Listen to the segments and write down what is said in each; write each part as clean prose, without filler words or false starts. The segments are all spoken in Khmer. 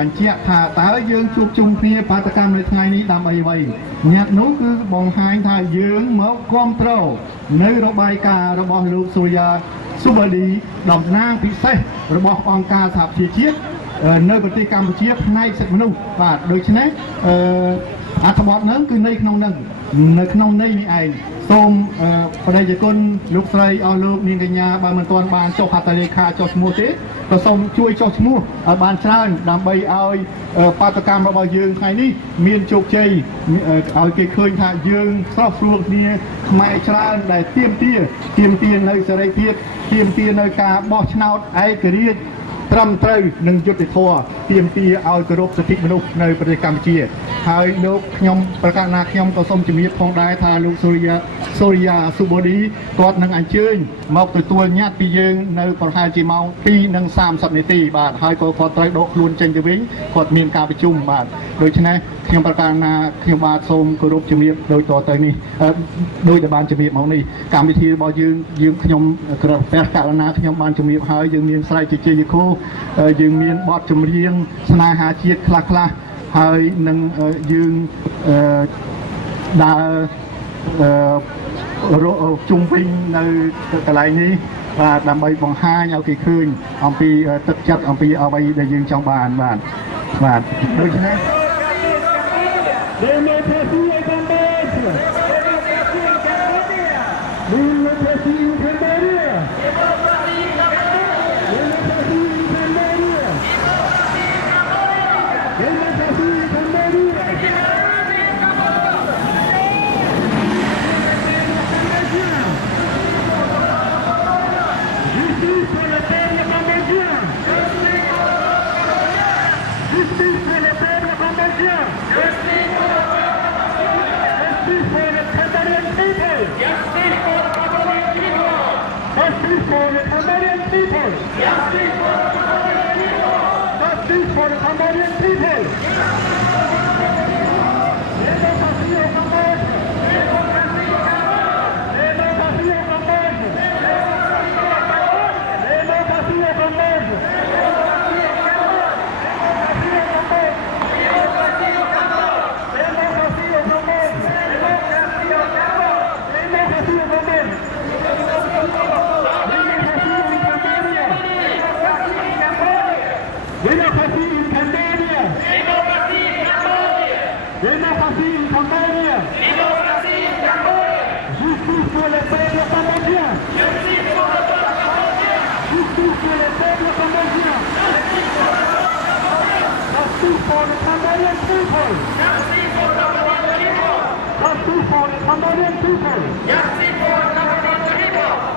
បញ្ជាក់ថាតើយើងជួបជុំគ្នាបាតកម្មនៅថ្ងៃនេះដើម្បីអ្វីញាតិនោះគឺបង្ហាញថាយើងមកគ្រប់គ្រងនៅរបាយការណ៍របស់លោកសូយ៉ាស៊ូបាឌីតំណាងពិសេសរបស់អង្គការសហប្រជាជាតិនៅប្រទេសកម្ពុជាផ្នែកសិទ្ធិមនុស្សបាទដូច្នេះអត្ថបទហ្នឹងគឺនៅក្នុងនេះឯងសូមបដិជគុណលោកស្រីអស់លោកនាងកញ្ញាបើមិនទាន់បានចុះហត្ថលេខាចុះឈ្មោះទេក៏សូមជួយចុះឈ្មោះឲ្យបានច្រើនដើម្បីឲ្យបាតកម្មរបស់យើងថ្ងៃនេះមានជោគជ័យឲ្យគេឃើញថាយើងស្រស់ស្រួលគ្នាខ្មែរច្រើនដែលទាមទារនៅសេរីភាពទាមទារនៅការបោះឆ្នោតឯករាជ្យត្រឹមត្រូវនិងយុត្តិធម៌ទាមទារឲ្យគោរពសិទ្ធិមនុស្សនៅប្រទេសកម្ពុជាហើយលោកខ្ញុំប្រកាសណាខ្ញុំក៏សូមជំរាបផងដែរថាលោកសូរិយាស៊ូបូឌីគាត់នឹងអញ្ជើញមកទទួលញត្តិពីយើងនៅប្រហែលជាម៉ោង 2:30 នាទីបាទហើយក៏គាត់ត្រូវដកខ្លួនចេញទៅវិញគាត់មានការប្រជុំបាទដូច្នេះខ្ញុំប្រកាសណាខ្ញុំបាទសូមគោរពជំរាបដូចតទៅនេះដោយដែលបានជំរាបមកនេះកម្មវិធីរបស់យើងខ្ញុំព្រះករុណាខ្ញុំបានជំរាបហើយយើងមានស្រែកជជែកយគោយើងមានបទចម្រៀងស្នេហាជាតិខ្លះហើយនឹងយើងដើរជុំវិញនៅកន្លែងនេះបាទដើម្បីបង្ហាញឲ្យគេឃើញអំពីទឹកចិត្តអំពីអ្វីដែលយើងចង់បានបាទដូច្នេះ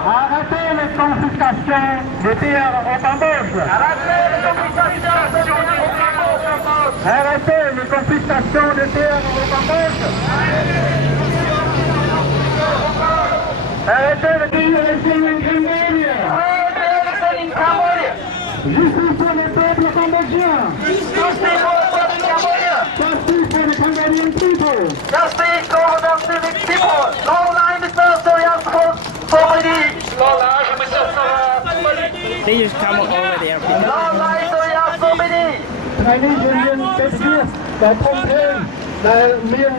Arrêtez les confiscations des terres au Cambodge. Arrêtez les confiscations des terres au Cambodge. Arrêtez de tuer les civils cambodgiens. Justice pour le peuple cambodgien. Justice for the Cambodian people. Justice for the civic people. Long life Mr. Soya Sobadi. Long life Mr. Sobadi. They just come over there. Long life Soya Sobadi. ថ្ងៃនេះយើងមានទេពធាតុដែលធំធេងដែលមាន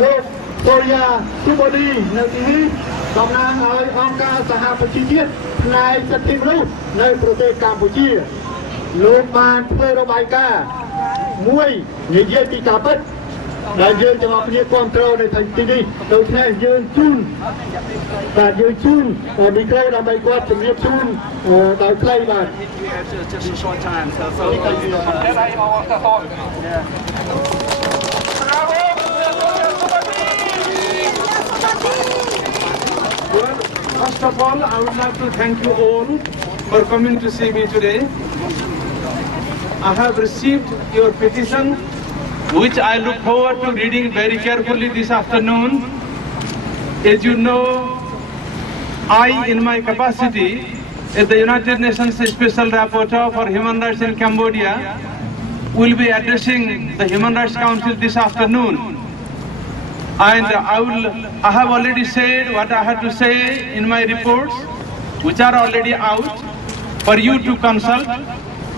លោកសូយ៉ាស៊ូបូឌីនៅទីនេះតំណាងឲ្យអង្គការសហប្រជាជាតិផ្នែកសិទ្ធិមនុស្សនៅប្រទេសកម្ពុជាលោកបានធ្វើរបាយការណ៍មួយនិយាយពីការពិតដែលយើងទាំងអស់គ្នាគ្រប់គ្រងនៅទីនេះដូច្នេះយើងជូនមីក្រូដើម្បីគាត់ជំរាបជូនដោយខ្លីបាទ First of all, I would like to thank you all for coming to see me today. I have received your petition, which I look forward to reading very carefully this afternoon. As you know, I, in my capacity as the United Nations Special Rapporteur for Human Rights in Cambodia, will be addressing the Human Rights Council this afternoon. And I have already said what I had to say in my reports, which are already out for you to consult.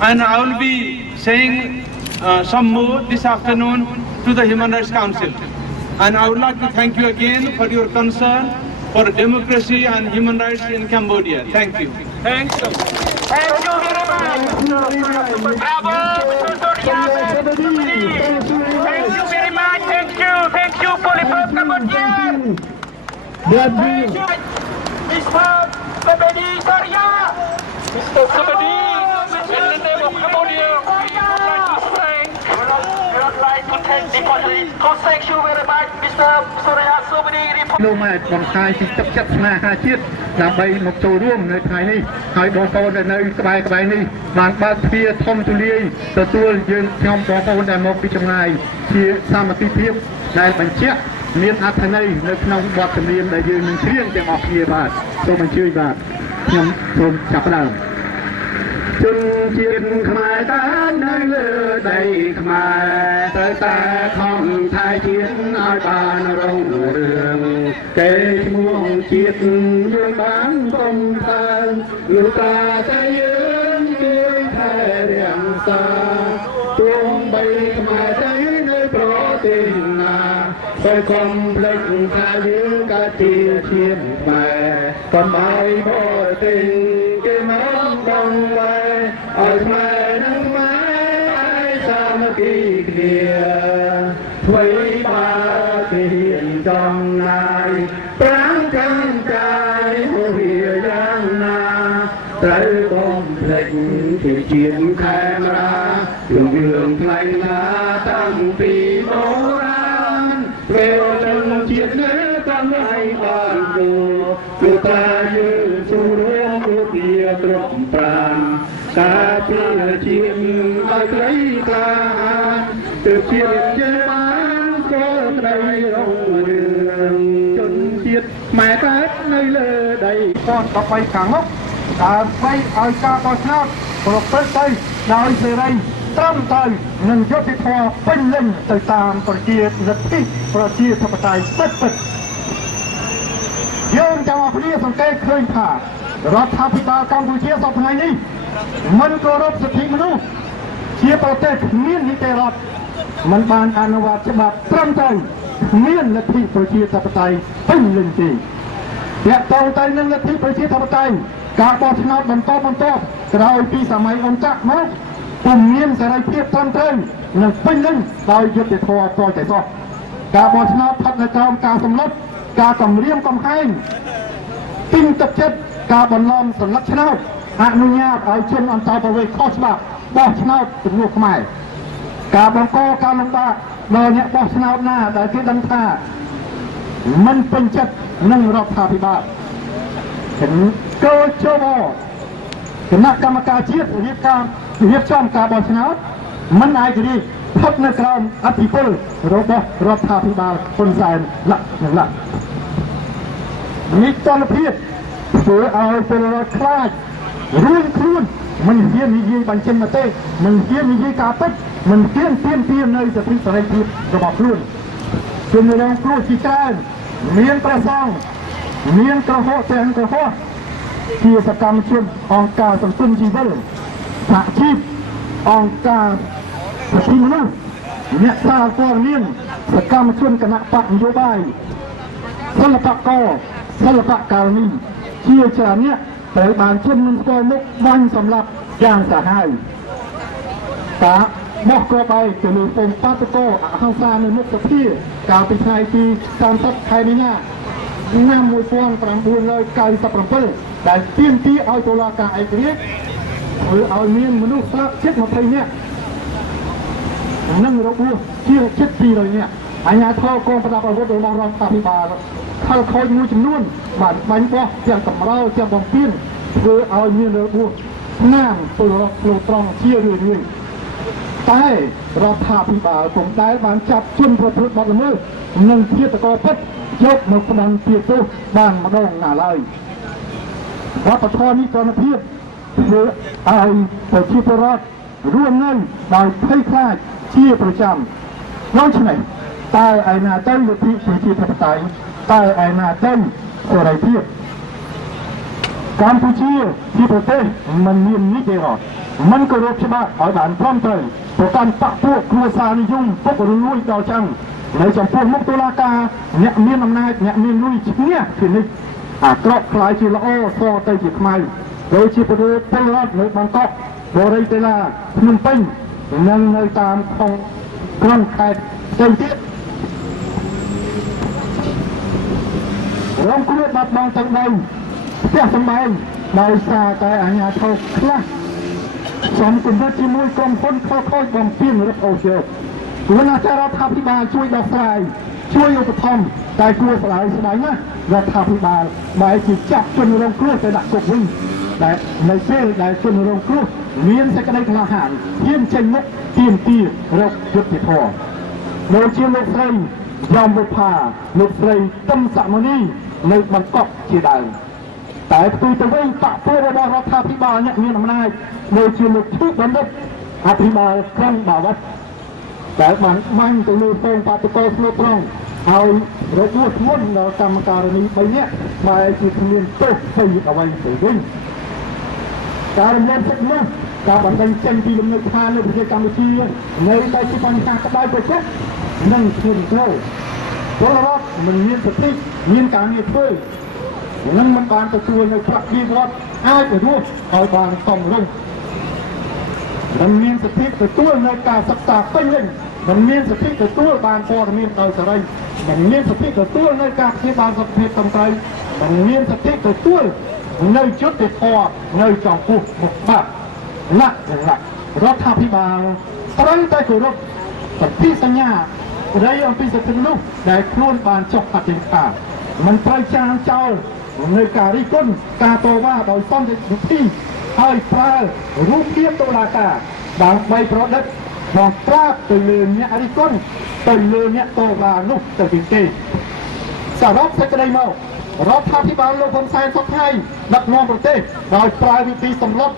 And I will be saying some more this afternoon to the Human Rights Council. And I would like to thank you again for your concern for democracy and human rights in Cambodia. Thank you. Thank you. Thank you very much. Bravo, Mr. Surya. Thank you very much. Thank you. Thank you, Police of Cambodia. Thank you, Mr. Sabedi Surya. Mr. Sabedi, in the name of Cambodia, we would like to thank the police. Thank you very much, Mr. Surya Sabedi. លោកមកបំផ្លាញទីទឹកចិត្តស្នេហាជាតិដើម្បីមកចូលរួមនៅថ្ងៃនេះហើយបងប្អូននៅក្បែរនេះបានបើកទ្វារធំទូលាយទទួលយើងខ្ញុំបងប្អូនដែលមកពីចម្ងាយជាសាមគ្គីភាពដែលបញ្ជាក់មានអត្ថន័យនៅក្នុងបទចម្រៀងដែលយើងនឹងច្រៀងទាំងអស់គ្នាបាទសូមអញ្ជើញបាទខ្ញុំសូមចាប់ផ្ដើមជនជាតិខ្មែរតានៅលើដីខ្មែរទៅតែខំថែជាតិឲ្យបានរុងរឿងគេឈ្មោះជាតិយើងបានកំសាន្តលោកតាតែយើងជួយថែរាំងសាទោះបីខ្មែរតែនៅប្រទេសណាបើកុំភ្លេចថាយើងក៏ជាជាតិខ្មែរកុំឲ្យបរទេសគេមកបងវាយឲ្យខ្មែរនឹងខ្មែរឲ្យសាមគ្គីគ្នាអ្វីបើគេហ៊ានចំណាយប្រាំកាន់កាយវាយ៉ាងណាត្រូវកុំភ្លេចជាជាតិខេមរារឿងថ្លៃណាតាំងពីបុរាណពេលនឹងជាតិនៅតាមឯបានគូលោកតាយើងចូលរួមគ្រប់ជាគ្រប់ប្រាណការពារជាតិឲ្យក្រីក្លាទើបជាតិយើងបានស្គាល់ក្តីរុងរឿងជនជាតិខ្មែរកើតនៅលើដីកូន13ខាងមុខដើម្បីឲ្យការបោះឆ្នោតប្រព្រឹត្តទៅដោយសេរីត្រឹមត្រូវនិងយុត្តិធម៌ពេញលេញទៅតាមប្រជាលទ្ធិប្រជាធិបតេយ្យពិតៗយើងទាំងអស់គ្នាសង្កេតឃើញថារដ្ឋាភិបាលកម្ពុជាសប្តាហ៍នេះមិនគោរពសិទ្ធិមនុស្សជាប្រទេសមាននីតិរដ្ឋមិនបានអនុវត្តច្បាប់ត្រឹមត្រូវមានលទ្ធិប្រជាធិបតេយ្យពេញលេញទេទាក់ទងទៅនឹងលទ្ធិប្រជាធិបតេយ្យការបោះឆ្នោតបន្តក្រោយពីសម័យអ៊ុនចាក់មកពុំមានសេរីភាពត្រឹមត្រូវនិងពេញលេញដោយយុត្តិធម៌តតែសោះការបោះឆ្នោតស្ថិតនៅក្រោមការសម្លុតការគំរាមកំហែងពីទឹកចិត្តការបន្លំសន្លឹកឆ្នោតអនុញ្ញាតឲ្យជនអន្តរប្រវេសន៍ខុសច្បាប់បោះឆ្នោតជំនួសខ្មែរការបង្កការលំបាកដល់អ្នកបោះឆ្នោតណាដែលគេដឹងថាមិនពេញចិត្តនឹងរដ្ឋាភិបាលគោលជបគណៈកម្មការជាតិរៀបចំការបោះឆ្នោតមិនអាចរីកផុតនៅក្រោមអធិបុលរបស់រដ្ឋាភិបាលហ៊ុនសែនលក្ខណៈនេះតលភាពធ្វើឲ្យពលរដ្ឋខ្លាចរួញខ្លួនមិនហ៊ាននិយាយបញ្ចេញមតិមិនហ៊ាននិយាយការពិតមិនហ៊ានទាមទារនៅសិទ្ធិសេរីភាពរបស់ខ្លួនជំនុំគ្រោះជាច្រើនមានប្រសងមានក្រហមទាំងក្រហមជាសកម្មជនអង្គការសង្គមស៊ីវិលសហជីពអង្គការសិទ្ធិមនុស្សអ្នកសារព័ត៌មានសកម្មជនគណៈបកនយោបាយសិល្បករសិល្បករនេះជាច្រើនអ្នកត្រូវបានជន់មិនស្គាល់មុខបាញ់សម្លាប់យ៉ាងសាហាវតាបោះក៏បាយទៅលើពលបាតុកោអហិង្សានៅមុខសភាកាលពីថ្ងៃទី30ខែមីនាឆ្នាំ1997ដែលទាមទារឲ្យតុលាការឯករាជ្យធ្វើឲ្យមានមនុស្សស្លាប់ជិត20នាក់និងរបួសជាងជិត200នាក់អាជ្ញាធរកងប្រដាប់អាវុធរបស់រដ្ឋាភិបាលខលខូចមួយចំនួនបានបាញ់បោះទាំងកម្រោលទាំងបំពេញធ្វើឲ្យមានរបួសស្នាមពលរដ្ឋផ្លូវត្រង់ជារឿយៗតែរដ្ឋាភិបាលពុំដែលបានចាប់ជនប្រព្រឹត្តបទល្មើសនិងឃាតករពិតយកមកផ្ដន្ទាទោសបានម្ដងណាឡើយវប្បធម៌នេះសន្តិភាពធ្វើឲ្យប្រជាពលរដ្ឋរួមនៅដោយភ័យខ្លាចជាប្រចាំដូច្នេះតែឯណាទៅលទ្ធិប្រជាធិបតេយ្យតែឯណាទៅសេរីភាពកម្ពុជាជាប្រទេសមិនមាននីតិរដ្ឋមិនគោរពច្បាប់ឲ្យបានត្រឹមត្រូវ ប្រកាន់បកពួកគ្រួសារនិយមពុករលួយដល់ចឹងនៅចំពោះមុខតុលាការអ្នកមានអំណាចអ្នកមានលុយឈ្នះពីនេះអាក្រក់ខ្លាយជាល្អសទៅជាខ្មៅដោយជាប្រទេសពលរដ្ឋនៅបាងកកបរិយាកាសភ្នំពេញនិងនៅតាមក្រុងខេត្តផ្សេងទៀតរងគ្រោះបាត់បង់ទាំងដីផ្ទះសម្បែងដោយសារតែអាជ្ញាធរខ្លះសំគំនិតជាមួយក្រុមហ៊ុនខខបំពេញរដ្ឋអូសៀគណៈរដ្ឋាភិបាលជួយដោះស្រាយជួយឧបត្ថម្ភតែគួរស្ដាយស្ដាយណាស់រដ្ឋាភិបាលបែរជាចាប់ជនរងគ្រោះទៅដាក់គុកវិញដែលនៅពេលដែលជនរងគ្រោះមានសេចក្តីក្លាហានហ៊ានចេញមុខទាមទាររកយុត្តិធម៌ដូចជាលោកស្រីយ៉ងបុប្ផាលោកស្រីទឹមសមនីនៅបាងកកជាដើមតែផ្ទុយទៅវិញបកពួករបស់រដ្ឋាភិបាលអ្នកមានអំណាចដូចជាលោកឈូកបណ្ឌិតអភិបាលក្រុងបាវត្តដែលបានបាញ់ទៅលើពងបាតុកោស្នូត្រង់ហើយរបួសធ្ងន់ដល់កម្មការនី3នាក់បែរជាគ្មានទោសស្អីអ្វីទៅវិញការរំលងសិទ្ធិនោះការបណ្ដឹងចេញពីលំនៅឋាននៅប្រទេសកម្ពុជានៅតែជាបញ្ហាក្តៅប្រទេសនិងធ្ងន់ធ្ងរពលរដ្ឋមិនមានសិទ្ធិមានការងារធ្វើនិងមិនបានទទួលនៅប្រាក់បៀវត្សអាចរស់ឲ្យបានសមរម្យមិនមានសិទ្ធិទទួលនៅការសិក្សាពេញលេញមិនមានសិទ្ធិទទួលបានព័ត៌មានដោយសេរីមិនមានសិទ្ធិទទួលនៅការព្យាបាលសុខភាពត្រឹមត្រូវមិនមានសិទ្ធិទទួលនៅយុត្តិធម៌នៅចំពោះមុខច្បាប់ណាស់រដ្ឋាភិបាលត្រូវតែគោរពសន្ធិសញ្ញារៃអំពីសិទ្ធិមនុស្សដែលខ្លួនបានចុះហត្ថលេខាមិនត្រូវចាញ់ចោលនៅការរិះគន់ការតវ៉ាដោយសន្តិវិធីហើយប្រើរូបភាពតុលាការដើម្បីប្រឌិតមកប្រាប់ទៅលើអ្នករិះគន់ទៅលើអ្នកតវ៉ានោះទៅវិញទេសរុបសេចក្តីមករដ្ឋាភិបាលលោកហ៊ុនសែនសុខថ្ងៃដឹកនាំប្រទេសដោយប្រើវិធីសម្លុត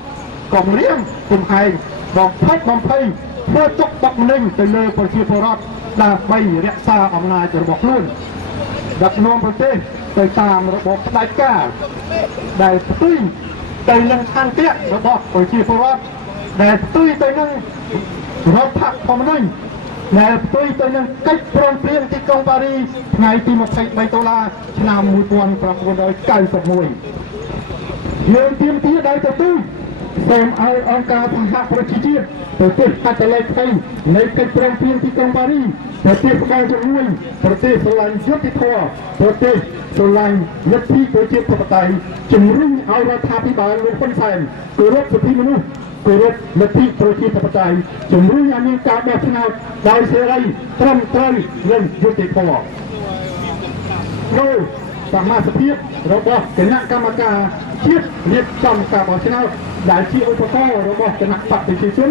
គំរាមកំហែងបំផិតបំភ័យធ្វើទុកបុកម្នេញទៅលើប្រជាពលរដ្ឋដើម្បីរក្សាអំណាចរបស់ខ្លួនដឹកនាំប្រទេសទៅតាមរបបផ្ដាច់ការដែលផ្ទុយទៅនឹងឆន្ទៈរបស់ប្រជាពលរដ្ឋដែលផ្ទុយទៅនឹងរដ្ឋធម្មនុញ្ញដែលផ្ទុយទៅនឹងកិច្ចព្រមព្រៀងទីក្រុងប៉ារីសថ្ងៃទី23ដុល្លារឆ្នាំ1991យើងទាមទារដោយទទូចសូមឲ្យអង្គការសហប្រជាជាតិប្រទេសហត្ថលេខីនៃកិច្ចព្រមព្រៀងទីក្រុងប៉ារីសប្រទេសផ្ដល់ជំនួយប្រទេសស្រឡាញ់យុត្តិធម៌ប្រទេសស្រឡាញ់លទ្ធិប្រជាធិបតេយ្យជំរុញឲ្យរដ្ឋាភិបាលលោកហ៊ុនសែនគោរពសិទ្ធិមនុស្សគោរពលទ្ធិប្រជាធិបតេយ្យជំរុញឲ្យមានការបោះឆ្នោតដោយសេរីត្រឹមត្រូវនិងយុត្តិធម៌នោះសមាជិករបស់គណៈកម្មការជាតិរៀបចំការបោះឆ្នោតដែលជាឧបករណ៍របស់គណៈបព្វជិជន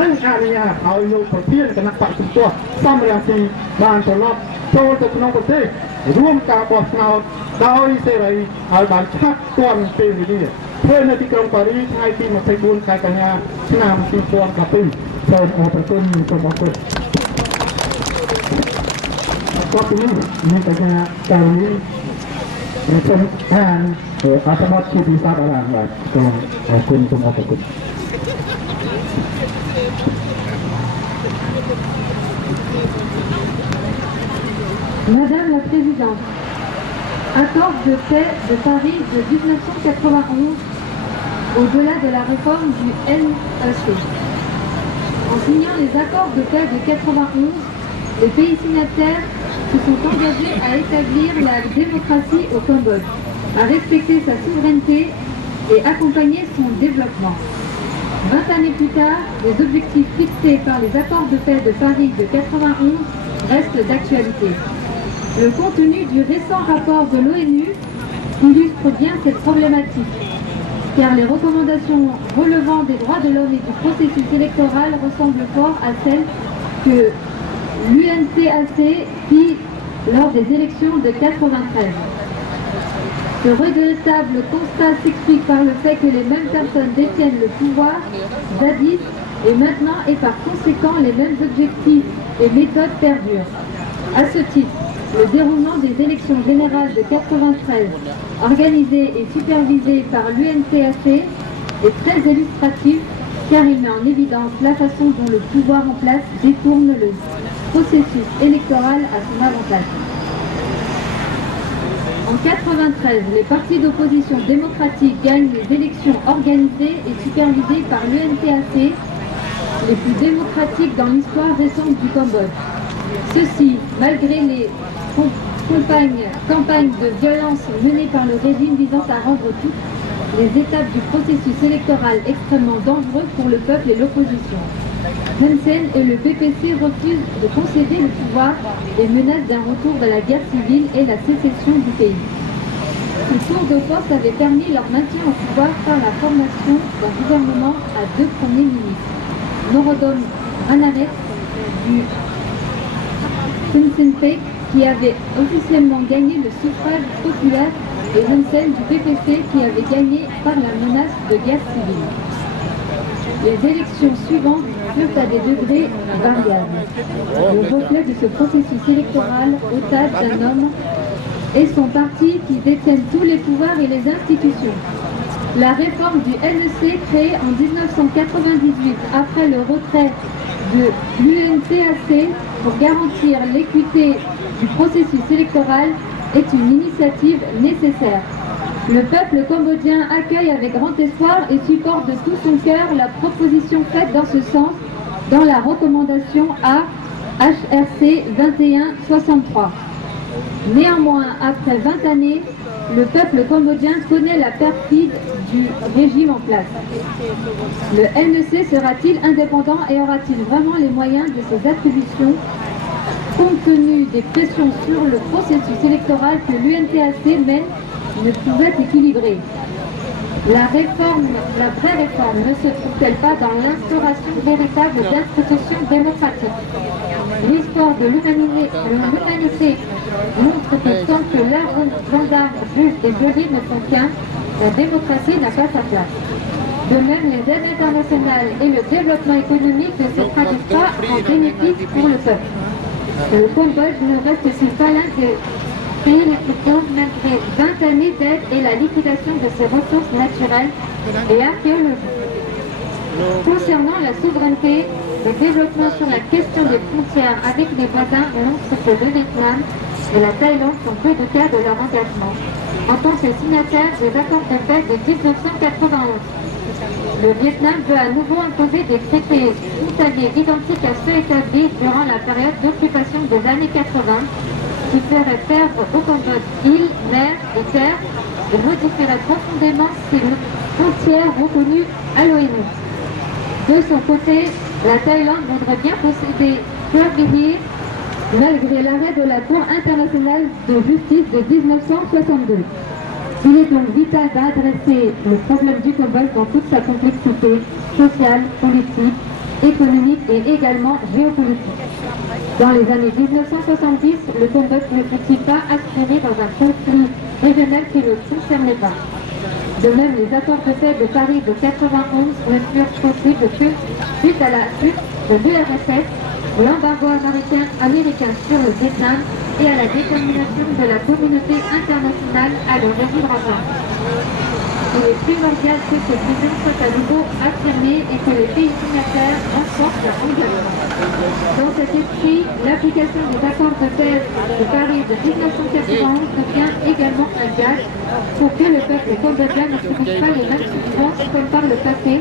និងអនុញ្ញាតឲ្យលោកប្រធានគណៈបព្វជិជនសំរងស៊ីបានត្រឡប់ចូលទៅក្នុងប្រទេសរួមការបោះឆ្នោតដោយសេរីឲ្យបានឆាប់ទាន់ពេលវេលាធ្វើនៅទីក្រុងប៉ារីសថ្ងៃទី24ខែកញ្ញាឆ្នាំ2012សូមអរគុណសូមអរគុណគាត់នេះមានកញ្ញាតារីសូមអានអត្ថបទជាភាសាបារាំងបាទសូមអរគុណសូមអរគុណ Madame la Présidente, accord de paix de Paris de 1991 au-delà de la réforme du NEC. En signant les accords de paix de 91, les pays signataires se sont engagés à établir la démocratie au Cambodge, à respecter sa souveraineté et accompagner son développement. 20 années plus tard, les objectifs fixés par les accords de paix de Paris de 91 restent d'actualité. Le contenu du récent rapport de l'ONU illustre bien cette problématique, car les recommandations relevant des droits de l'homme et du processus électoral ressemblent fort à celles que l'UNCAC fit lors des élections de 93. Ce regrettable constat s'explique par le fait que les mêmes personnes détiennent le pouvoir jadis et maintenant et par conséquent les mêmes objectifs et méthodes perdurent. À ce titre, le déroulement des élections générales de 93, organisées et supervisées par l'UNCAC, est très illustratif car il met en évidence la façon dont le pouvoir en place détourne le processus électoral à son avantage. En 1993, les partis d'opposition démocratique gagnent les élections organisées et supervisées par l'UNTAC, les plus démocratiques dans l'histoire récente du Cambodge. Ceci, malgré les campagnes de violence menées par le régime visant à rendre toutes les étapes du processus électoral extrêmement dangereux pour le peuple et l'opposition. Hun Sen et le PPC refusent de concéder le pouvoir et menacent d'un retour de la guerre civile et la sécession du pays. Ce tour de force avait permis leur maintien au pouvoir par la formation d'un gouvernement à 2 premiers ministres. Norodom Ranariddh du Hun Sen Phaik, qui avait officiellement gagné le suffrage populaire, et Hun Sen du PPC qui avait gagné par la menace de guerre civile. Les élections suivantes furent à des degrés variables. Le reflet de ce processus électoral otage d'un homme et son parti qui détiennent tous les pouvoirs et les institutions. La réforme du NEC créée en 1998 après le retrait de l'UNTAC pour garantir l'équité du processus électoral est une initiative nécessaire. Le peuple cambodgien accueille avec grand espoir et supporte de tout son cœur la proposition faite dans ce sens dans la recommandation A HRC 2163. Néanmoins, après 20 années, le peuple cambodgien connaît la perfide du régime en place. Le NEC sera-t-il indépendant et aura-t-il vraiment les moyens de ses attributions compte tenu des pressions sur le processus électoral que l'UNTAC mène ne pouvait équilibrer? La vraie réforme ne se trouve-t-elle pas dans l'instauration véritable d'institutions démocratiques? L'histoire de l'humanité montre que tant que leurs gendarmes, juges et jurys ne sont qu'un, la démocratie n'a pas sa place. De même, les aides internationales et le développement économique ne se traduisent pas en bénéfice pour le peuple. Le Cambodge ne reste-t-il pas l'un des pays les plus pauvres malgré 20 années d'aide et la liquidation de ses ressources naturelles et archéologiques? Concernant la souveraineté, le développement sur la question des frontières avec les voisins montre que le Vietnam et la Thaïlande sont peu de cas de leur engagement en tant que signataires des accords de paix de 1991. Le Vietnam veut à nouveau imposer des traités frontaliers identiques à ceux établis durant la période d'occupation des années 80 qui ferait perdre au Cambodge îles, mers et terres et modifierait profondément ses frontières reconnues à l'ONU. De son côté, la Thaïlande voudrait bien posséder Phuoc malgré l'arrêt de la Cour internationale de justice de 1962. Il est donc vital d'adresser le problème du Cambodge dans toute sa complexité sociale, politique, économique et également géopolitique. Dans les années 1970, le Cambodge ne fut-il pas aspiré dans un conflit régional qui ne le concernait pas. De même, les accords de paix de Paris de 91 ne furent possibles que suite à la chute de l'URSS, l'embargo américain sur le Vietnam et à la détermination de la communauté internationale à le résoudre ensemble. Il est primordial que ce vision soit à nouveau affirmée et que les pays signataires renforcent leur engagement. Dans cet esprit, l'application des accords de paix de Paris de 1991 devient également un gage pour que le peuple cambodgien ne subisse pas les mêmes souffrances comme par le passé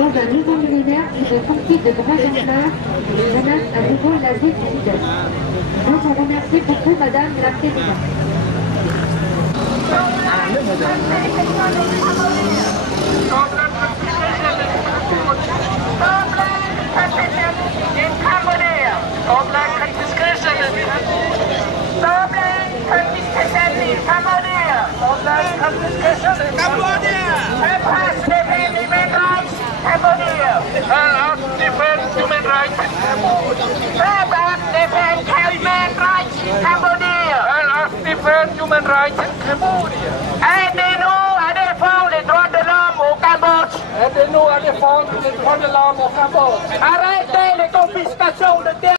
dans un nouveau millénaire où des conflits de grande ampleur menacent à nouveau la vie du Sud-Est. Je vous remercie beaucoup, Madame la Présidente. Human rights in Cambodia. Aidez-nous à défendre les droits de l'homme au Cambodge. Aidez-nous à défendre les droits de l'homme au Cambodge. Arrêtez les confiscations de terres.